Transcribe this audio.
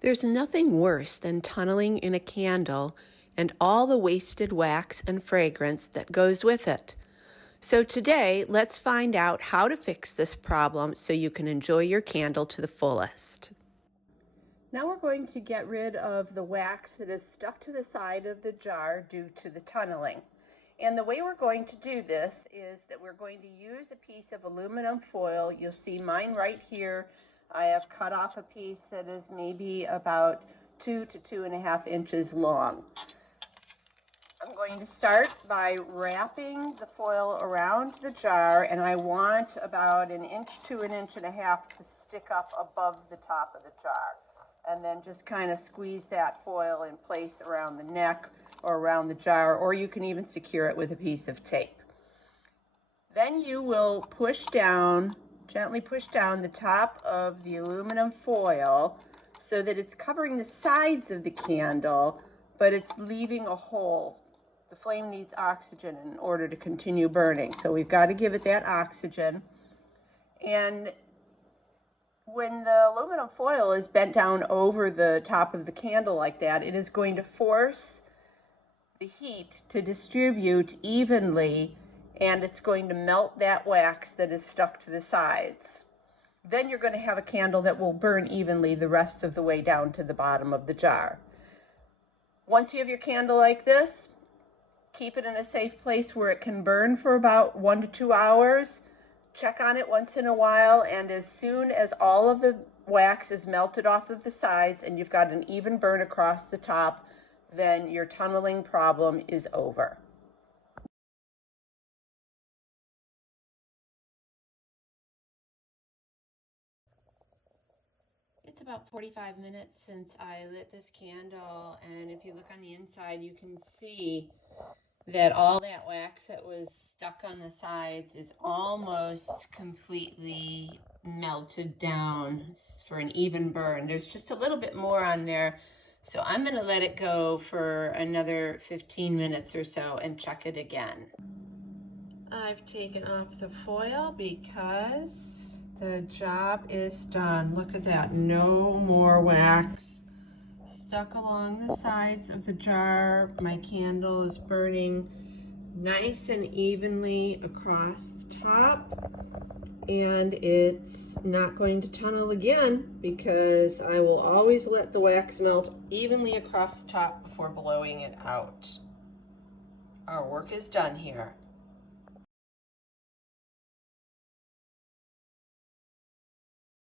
There's nothing worse than tunneling in a candle and all the wasted wax and fragrance that goes with it. So today, let's find out how to fix this problem so you can enjoy your candle to the fullest. Now we're going to get rid of the wax that is stuck to the side of the jar due to the tunneling. And the way we're going to do this is that we're going to use a piece of aluminum foil. You'll see mine right here. I have cut off a piece that is maybe about 2 to 2.5 inches long. I'm going to start by wrapping the foil around the jar, and I want about 1 inch to 1.5 inches to stick up above the top of the jar. And then just kind of squeeze that foil in place around the neck or around the jar, or you can even secure it with a piece of tape. Then you will push down, gently push down the top of the aluminum foil so that it's covering the sides of the candle, but it's leaving a hole. The flame needs oxygen in order to continue burning, so we've got to give it that oxygen. And when the aluminum foil is bent down over the top of the candle like that, it is going to force the heat to distribute evenly, and it's going to melt that wax that is stuck to the sides. Then you're going to have a candle that will burn evenly the rest of the way down to the bottom of the jar. Once you have your candle like this, keep it in a safe place where it can burn for about 1 to 2 hours. Check on it once in a while, and as soon as all of the wax is melted off of the sides and you've got an even burn across the top, then your tunneling problem is over. It's about 45 minutes since I lit this candle, and if you look on the inside, you can see that all that wax that was stuck on the sides is almost completely melted down for an even burn. There's just a little bit more on there, so I'm going to let it go for another 15 minutes or so and check it again. I've taken off the foil because the job is done. Look at that, no more wax stuck along the sides of the jar. My candle is burning nice and evenly across the top, and it's not going to tunnel again because I will always let the wax melt evenly across the top before blowing it out. Our work is done here.